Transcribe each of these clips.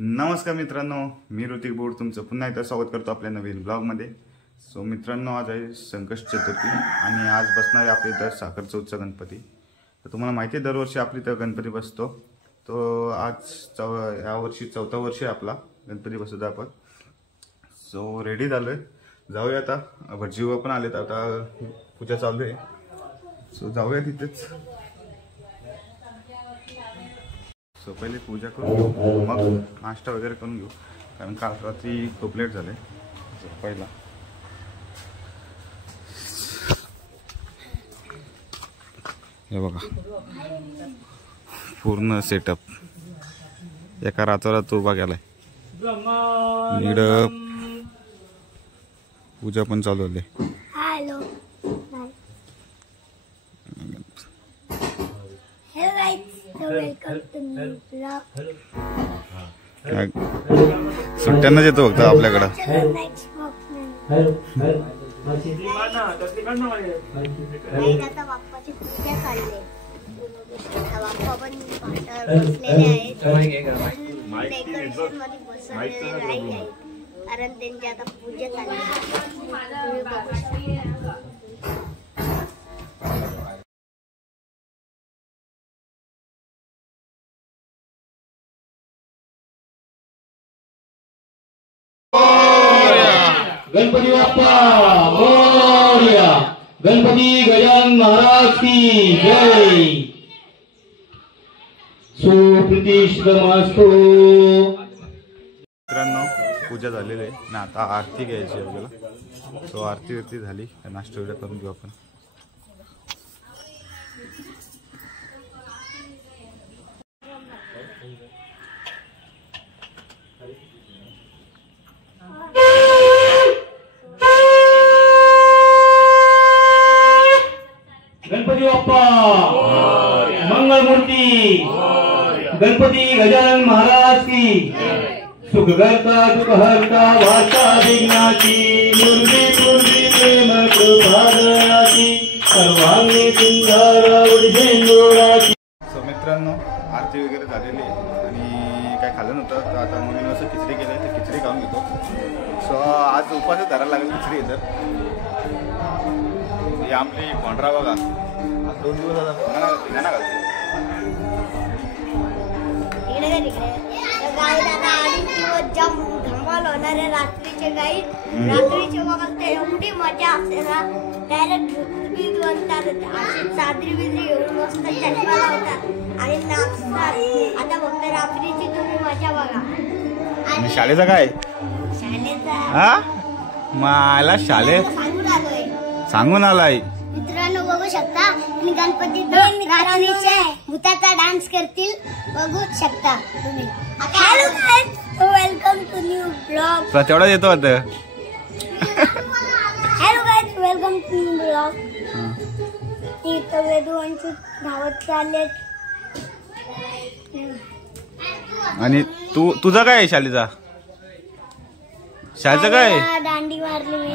नमस्कार मित्रांनो, मी ऋतिक बोड तुमचं पुन्हा एकदा स्वागत करतो आपल्या नवीन ब्लॉगमध्ये। सो मित्रांनो, आज आहे संकष्ट चतुर्थी आणि आज बसणार आहे आपल्या इथं साखर चौथचा गणपती। तर तुम्हाला माहिती आहे दरवर्षी आपल्या इथं गणपती बसतो, तो आज यावर्षी चौथा वर्ष आहे आपला गणपती बसवतो आपण। सो रेडी झालोय, जाऊया आता। भटजीवा पण आलेत, आता पूजा चालू आहे। सो जाऊया तिथेच। सो पहिले पूजा करू, मग नाश्ता वगैरे करून घेऊ, कारण काल रात्री खूप लेट झाले। पहिला हे बघा, पूर्ण सेटअप एका रातोरात उभा केलाय। नीड पूजा पण चालू आहे। सुट्ट्यांना येतो फक्त आपल्याकडं। कारण त्यांची आता पूजा चालली। गणपती बाप्पा मोरया। गणपती गजानन महाराज की जय। सुप्रतिष्ठितमस्तु। मित्रांनो, पूजा झालेली आहे ना, आता आरती घ्यायची आहे आपल्याला। सो आरती झाली, नाश्ता वगैरे करून घेऊ आपण। गणपती बाप्पा मंगलमूर्ती। गणपती गजानन महाराज की सुखकर्ता दुःखहर्ता वाचा विघ्नाची। मुरली मुरली प्रेम कृपादयाची सर्वांगी सुंदर उडझेंडोराची। सो मित्रांनो, आरती वगैरे झालेली आहे आणि काय खाल्लं नव्हतं, तर आता मम्मीनं असं खिचडी केली, तर खिचडी खाऊन घेतो। सो आज उपासच धरायला लागेल खिचडी तर। ही आपली पांढरा बघा, आज 2 दिवस आता धिंगाणा घालते। धमाल होणार आहे रात्रीचे गाईड। रात्रीचे बघा एवढी मजा असते ना, डायरेक्ट दूध बनतात, अशी चादरी बिदरी घेऊन मस्त चष्मा लावतात आणि नाचतात। आता फक्त रात्रीची तुम्ही मजा बघा। आणि शाळेचा काय? शाळेचा हा मला शाळे सांगून आलाय। मित्रांनो बघू शकता, मी गणपती रात्रीचे भूताचा डान्स करतील, बघू शकता तुम्ही। Hello guys, welcome to new blog. तेवढा येतो आता। Hello guys, welcome to new blog. इथं वेदूंची धावत चालले। आणि तुझा काय आहे शाळेचा? शाळेचं काय? दांडी मारली मी,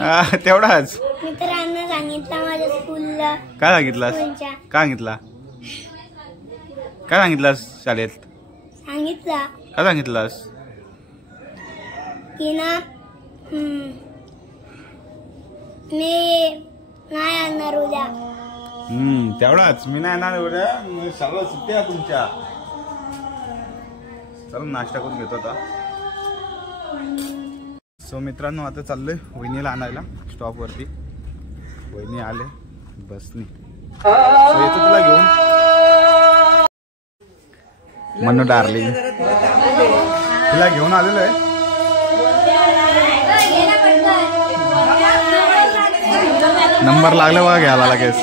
तेवढाच। मित्रांना सांगितलं माझ्या स्कूलला। काय सांगितलास? काय सांगितलास शाळेत? सांगितलं काय सांगितलास? की ना मी नाही आणणार उद्या। तेवढाच, मी नाही येणार उद्या, सगळं सुट्टी आहे तुमच्या। चला नाश्ता करून घेतो आता। सो मित्रांनो, आता चाललोय वहिनीला आणायला स्टॉप वरती। वहिनी आले बसनी, सो येतो तुला घेऊन। मन्नू डार्लिंग तिला घेऊन आलेलो आहे। नंबर लागला बघा घ्यायला लगेच।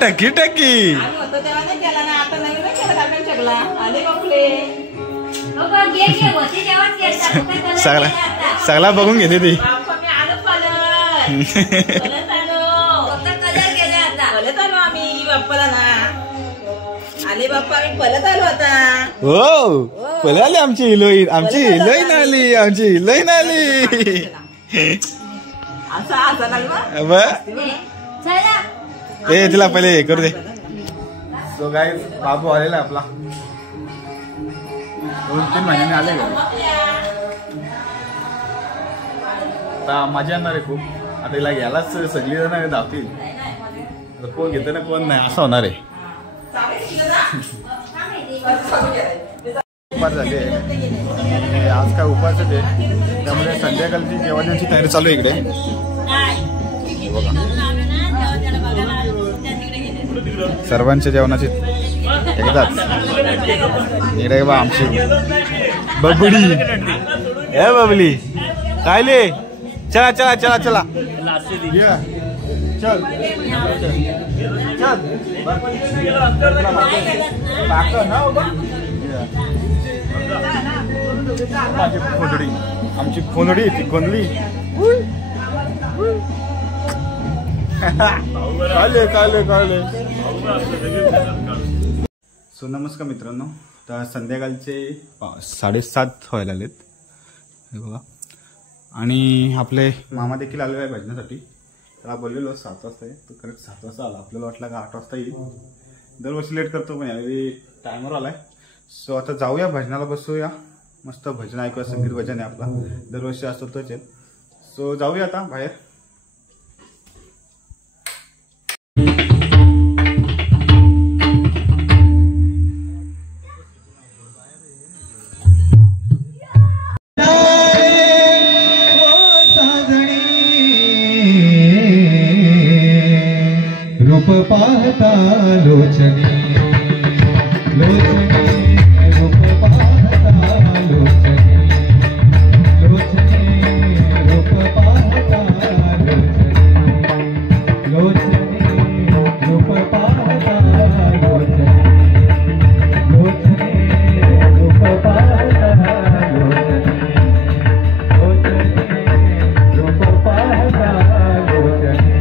टकी टकी सगळा बघून घेते ती। बाप्पाला ना आले बाप्पा आम्ही पलत आलो आता हो पहिले आली आमची हिलोईन आली असा लागला ब ए तिला पहिले हे करू दे. सो गाईज बाबू आलेला आहे आपला 2-3 महिन्याने आले का आता मजा येणार आहे खूप. आता हिला घ्यायलाच सगळी जण धावतील. कोण घेतं ना कोण नाही असं होणार आहे. उपास झाली आहे आज काय उपासच आहे त्यामुळे संध्याकाळची जेवणाची तयारी चालू आहे इकडे सर्वांच्या जेवणाची एकदाच इकडे बा आमची बबडी ए बबली काय ले चला चला चला चला चल माझी खोदडी आमची खोनडी ती खोनली काले काले काले. सो नमस्कार मित्रांनो. तर संध्याकाळचे 7:30 व्हायला आलेत हे बघा. आणि आपले मामा देखील आलेले आहे भजनासाठी. त्याला बोललेलो 7 वाजता आहे तो करेक्ट 7 वाजता आला. आपल्याला वाटलं का 8 वाजता येईल. दरवर्षी लेट करतो पण यावेळी टायमर आलाय. सो आता जाऊया भजनाला बसूया मस्त भजन ऐकूया. संगीत भजन आहे आपला दरवर्षी असतो तोच आहे. सो जाऊया आता बाहेर. रूप पाहता लोचनी लोचनी रूप पाहता लोचनी लोचनी रूप पाहता लोचनी लोचनी रूप पाहता लोचनी लोचनी रूप पाहता लोचनी लोचनी रूप पाहता लोचनी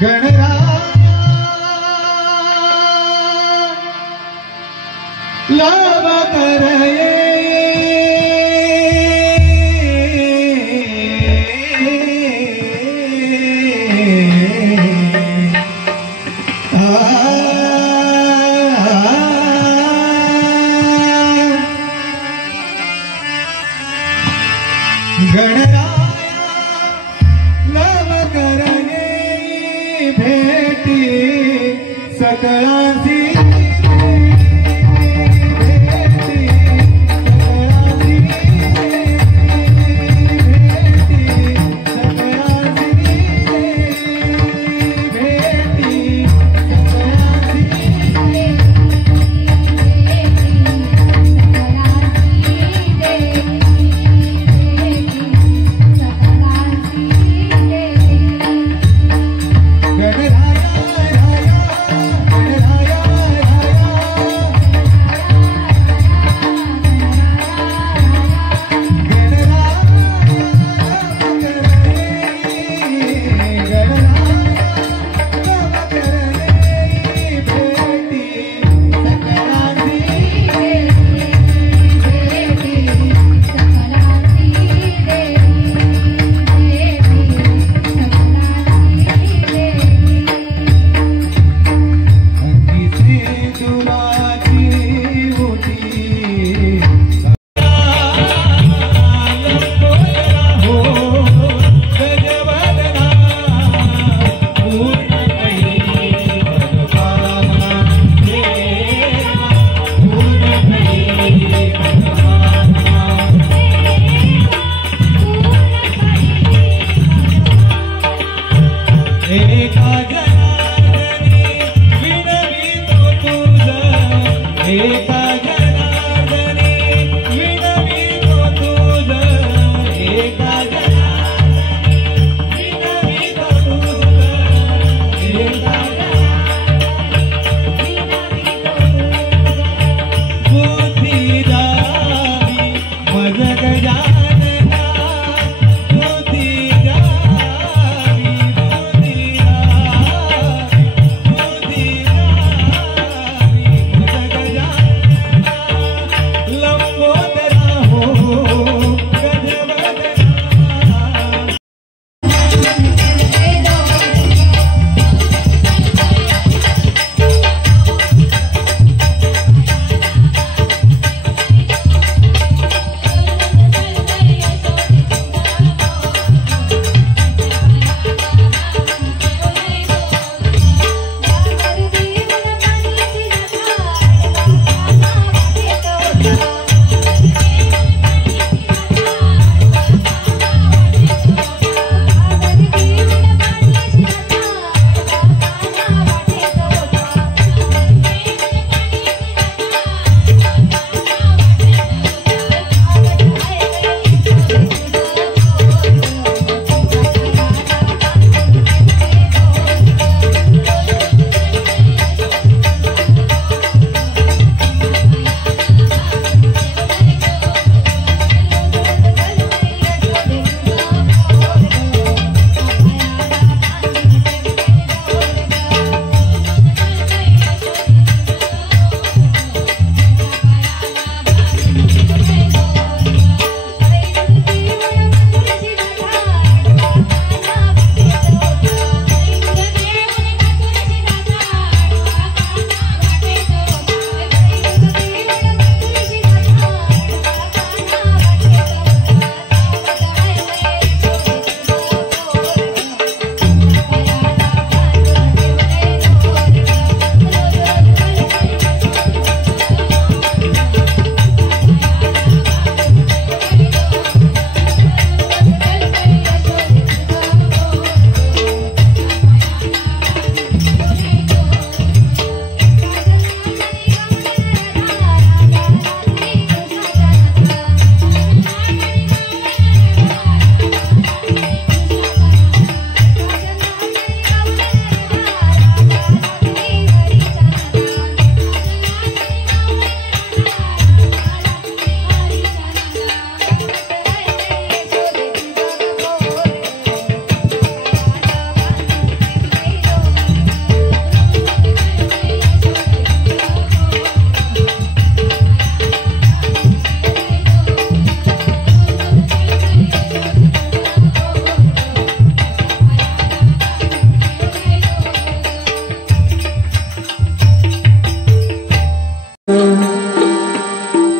गणराया करणे भेटी सकळांची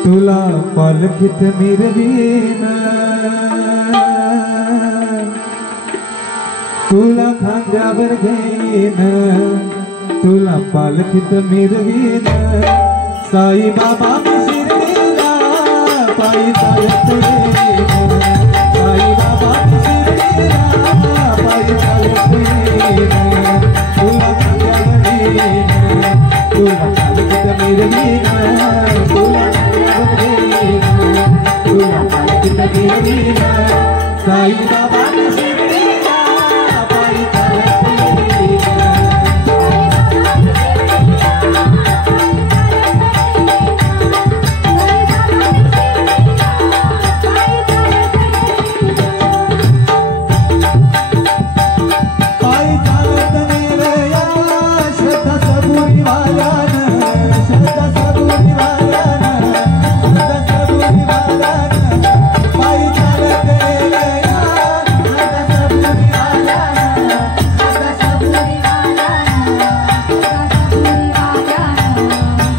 तुला पालखीत मिरवीन तुला खांद्यावर घेईन, तुला पालखीत मिरवीन, साई बाबा मी शिर्डीला पायी चालत येईन, साई बाबा मी शिर्डीला पायी चालत येईन, तुला खांद्यावर घेईन, तुला पालखीत मिरवीन, तुला खांद्यावर घेईन, तुला पालखीत मिरवीन, साई बाबा मी शिर्डीला पायी चालत येईन. पायी चालत नेलया श्रद्धा सबुरी वाल्यानं, श्रद्धा सबुरी वाल्यानं, श्रद्धा सबुरी वाल्यानं, पायी चालत नेलया श्रद्धा सबुरी वाल्यानं, श्रद्धा सबुरी वाल्यानं,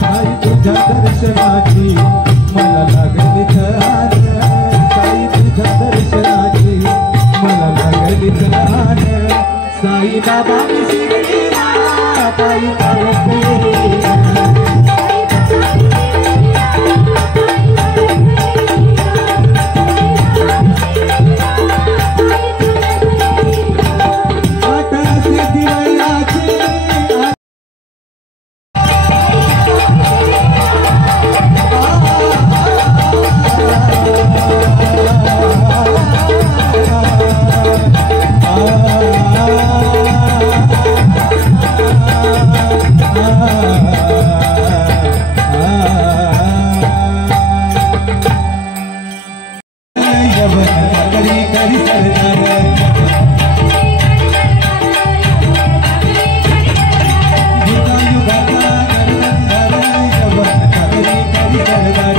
साई तुझ्या दर्शनाची मला लागली तहान, साई तुझ्या दर्शनाची मला लागली तहान, साई बाबा मी शिर्डीला पायी चालत येईन. आठवण सिद्धिविनायकाची यवन करी करी सरदार, युगा युगाचा नरनंदर, यवन करी करी सरदार,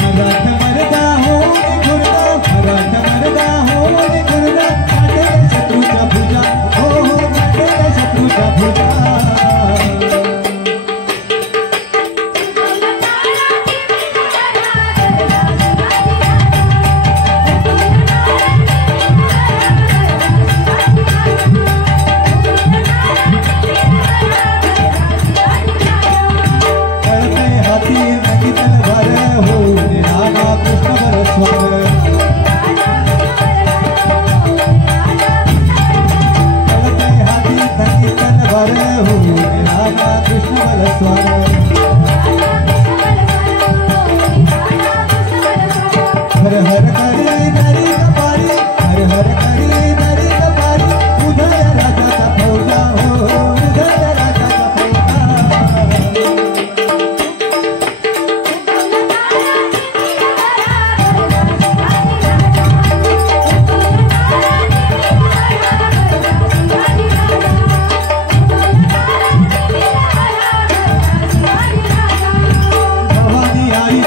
मराठ मर्दा होऊन घुरदा, मराठ मर्दा होऊन घुरदा, मांडेल शत्रूच्या भुजा, हो हो मांडेल शत्रूच्या भुजा. कळते हाती नगी तलवार, हो निराला कृष्ण बरस्वार, कळते हाती नगी तलवार, हो निराला कृष्ण बरस्वार, हर हर करे नरी कपारी, हर हर करे नरी कपारी, उदय राजाचा फौजा, हो उदय राजाचा फौजा. भवानी आई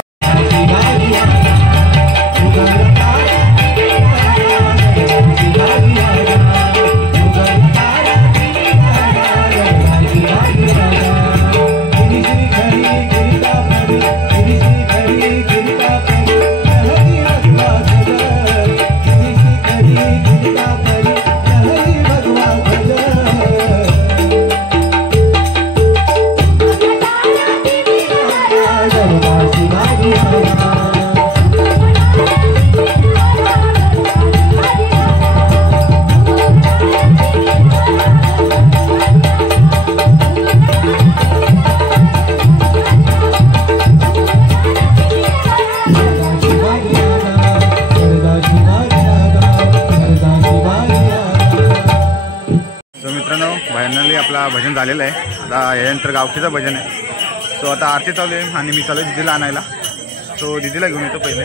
फायनली आपला भजन झालेलं आहे. आता यानंतर गावकीचं भजन आहे. सो आता आरती चालू आहे आणि मी चालू दिदीला आणायला. सो दिदीला घेऊन येतो पहिले.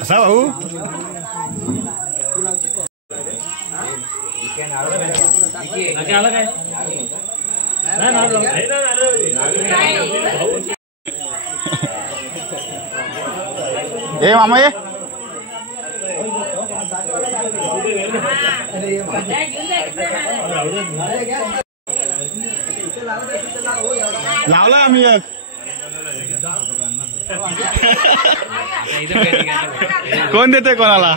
असा भाऊ ए मामा ये लावला आम्ही एक कोण देते कोणाला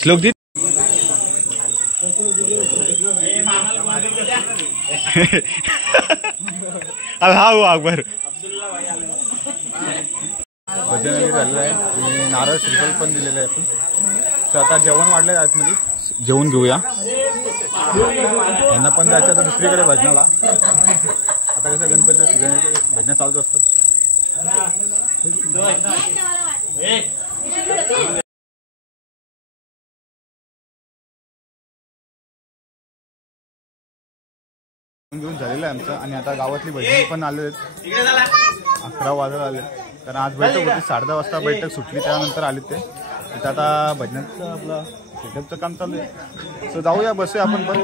श्लोक दी अल्लाहू अकबर भजन झालेलं आहे आणि नारळ श्रीफळ पण दिलेलं आहे आपण. सो आता जेवण वाढलंय आतमध्ये जेवून घेऊया. यांना पण जायचं आता दुसरीकडे भजनाला. आता कसं गणपतीचं सीझन भजन चालूच असतात. घेऊन झालेलं आहे आमचं आणि आता गावातली भजन पण आले आहेत. 11 वाजत आले कारण आज बैठक होती. 10:30 वाजता बैठक सुटली त्यानंतर आले ते. तिथं आता भजनाचं आपलं सेटअपचं काम चालू आहे. सो जाऊया बसूया आपण पण.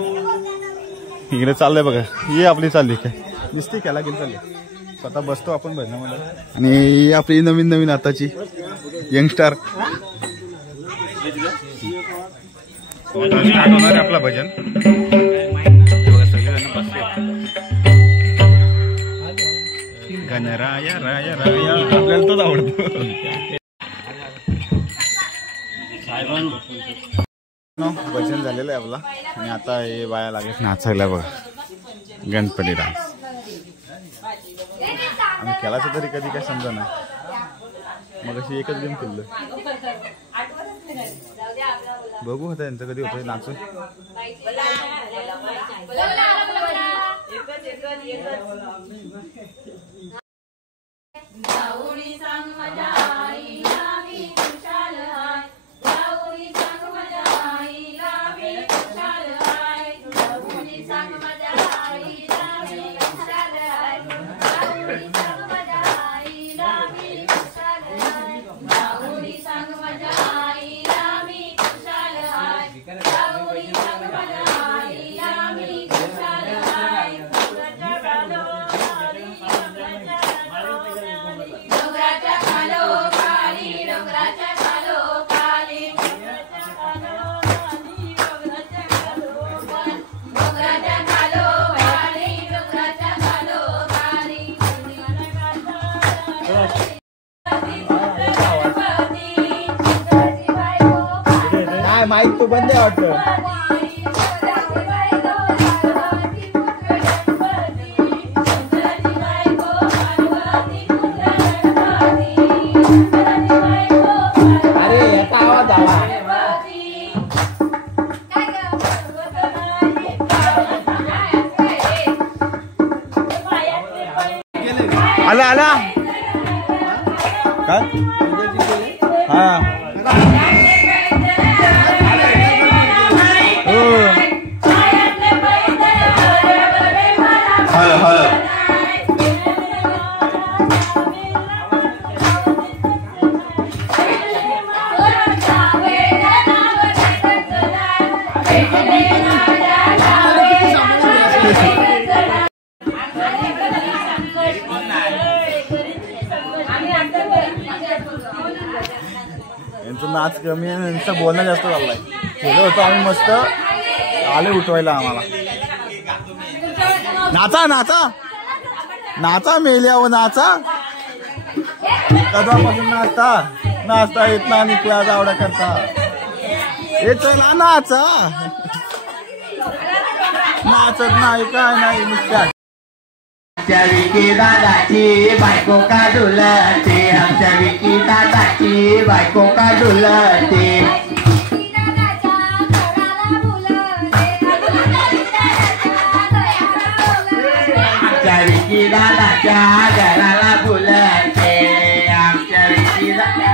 इकडे चाललंय बघा ही आपली चालली काय दिसते केला गेली चालली. स्वतः बसतो आपण भजनामध्ये आणि ही आपली नवीन नवीन आताची यंगस्टार स्टार्ट होणार आहे आपला भजन. राया राया राया आपल्याला तोच आवडतो. भजन झालेलं आहे आपला आणि आता हे बाया लागेल नाचायला बघा गणपती डान्स. आम्ही खेळायचं तरी कधी काय समजा नाही. मग अशी एकच गेम खेळलो. बघू आता यांचं कधी होतं नाचू. माइक तो बंद है वाटतं. अरे याचा आवाज आला. आला आला काय हा यांचं नाच कमी आहे यांचं बोलणं जास्त चाललंय. केलं होतं आम्ही मस्त आले उठवायला आम्हाला. नाचा नाचा नाचा मेल्यावर नाचा कदापासून नाचता नाचता येत ना निकला जावडा करता. हे चला नाचा नाचत नाही काय नाही नुसत्या. आमच्या विकी दादाची बायको का डुलते. आमच्या विकी दादाची बायको का डुलते. आमच्या विकी दादाच्या घराला बोलते. आमच्या विकी दादा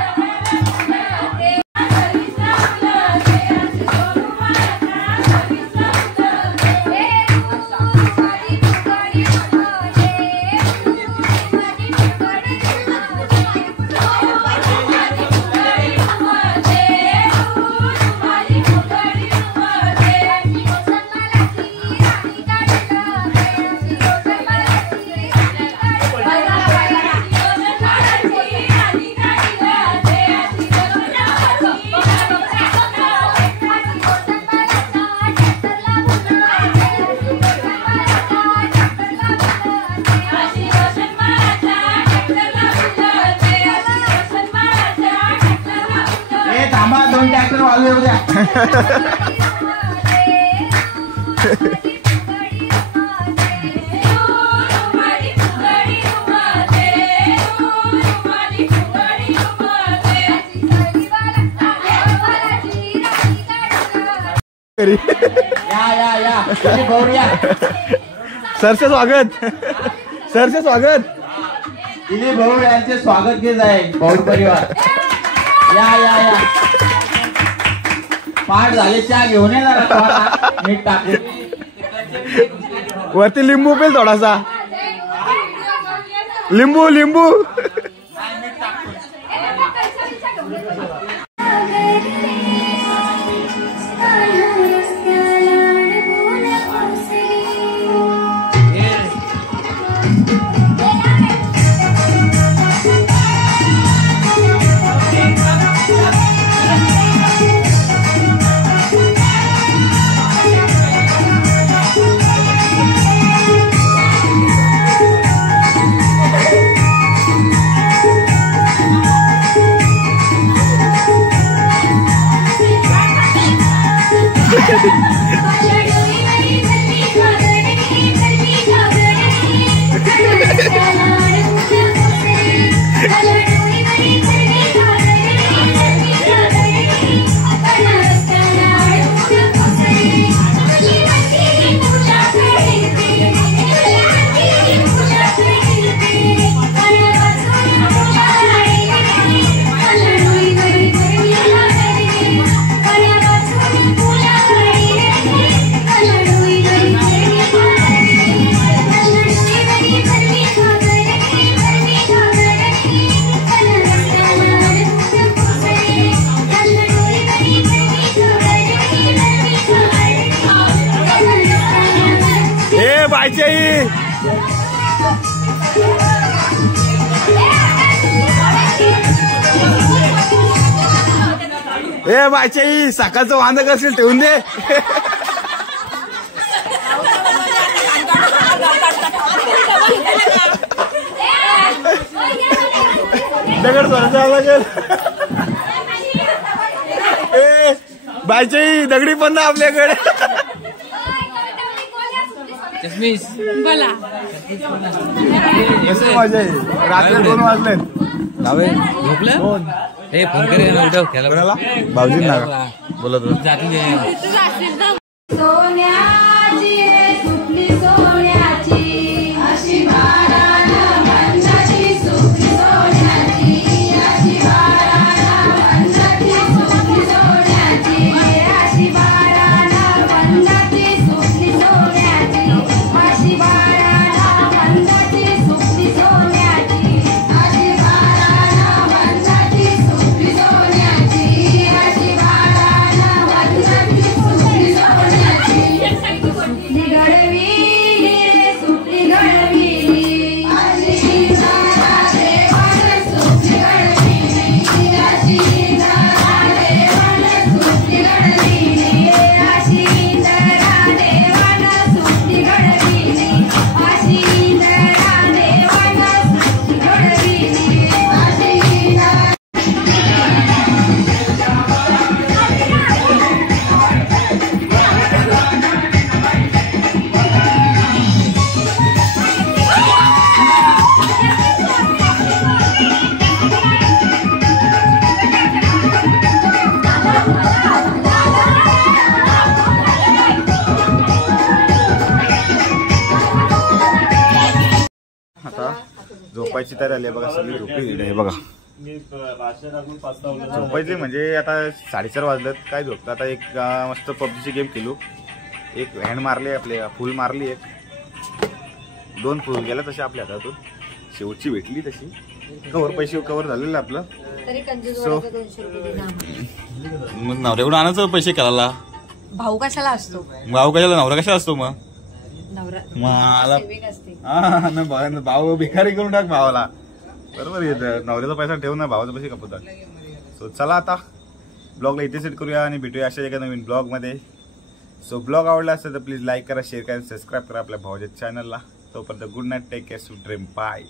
चालू येऊ द्या. या तुम्ही भाऊ या. सरचे स्वागत. सरचे स्वागत. दिलीप भाऊ यांचे स्वागत घेत आहे भाऊ परिवार. या पाठ झाले चहा घेऊन येणार मीठ टाकून. वरती लिंबू पेल थोडासा. लिंबू लिंबू. ए बायच्याई सकाळचं वांद करशील ठेवून दे. दगड सोडायचा लागेल. ए बायच्याई दगडी पण ना आपल्याकडे. कसं मजा आहे. रात्री 2 वाजले. झोपलं. हे फोन करे ना उठव खेळायला. भाऊजींना बोलत सोन्याची रे सुटली सोन्याची अशी बाळानं मंदाची सुटली सोन्याची अशी बाळानं मंदाची सुटली सोन्याची अशी बाळानं मंदाची सुटली सोन्याची अशी बाळानं मंदाची सुटली सोन्याची अशी बाळानं मंदाची सुटली सोन्याची अशी बाळानं मंदाची सुटली सोन्याची सुटली घडविली रे सुटली घडविली अशी इंद्रा देवानं सुटली घडविली अशी इंद्रा देवानं सुटली घडविली अशी इंद्रा देवानं सुटली घडविली अशी इंद्रा देवानं सुटली घडविली अशी इंद्रा. आता झोपायची तयारी आली बघा. सगळी झोपली आहे बघा. झोपायची म्हणजे आता 4:30 वाजलेत. काय झोपतं आता. एक मस्त पबजीची गेम खेळू. एक हँड मारली आपले फुल मारली. एक 2 फुल गेल्या तशी आपल्या हातातून. शेवटची भेटली तशी. कवर पैसे कवर झालेलं आपलं. सो मग नवऱ्याकडून आणायचं पैसे करायला. भाऊ कशाला असतो. भाऊ कशाला नवरा कशा असतो मग. नवरा भाऊ भिकारी करून टाक भावाला. बरोबर येतं. नवऱ्याचा पैसा ठेवू ना भावाचा पैसे कपवतात. सो चला आता ब्लॉगला इथे सेट करूया आणि भेटूया अशा एका नवीन ब्लॉगमध्ये. सो ब्लॉग आवडला असेल तर प्लीज लाईक करा, शेअर करा, सबस्क्राईब करा आपल्या भावाच्या चॅनलला. तोपर्यंत good night, take care, sweet dream, bye.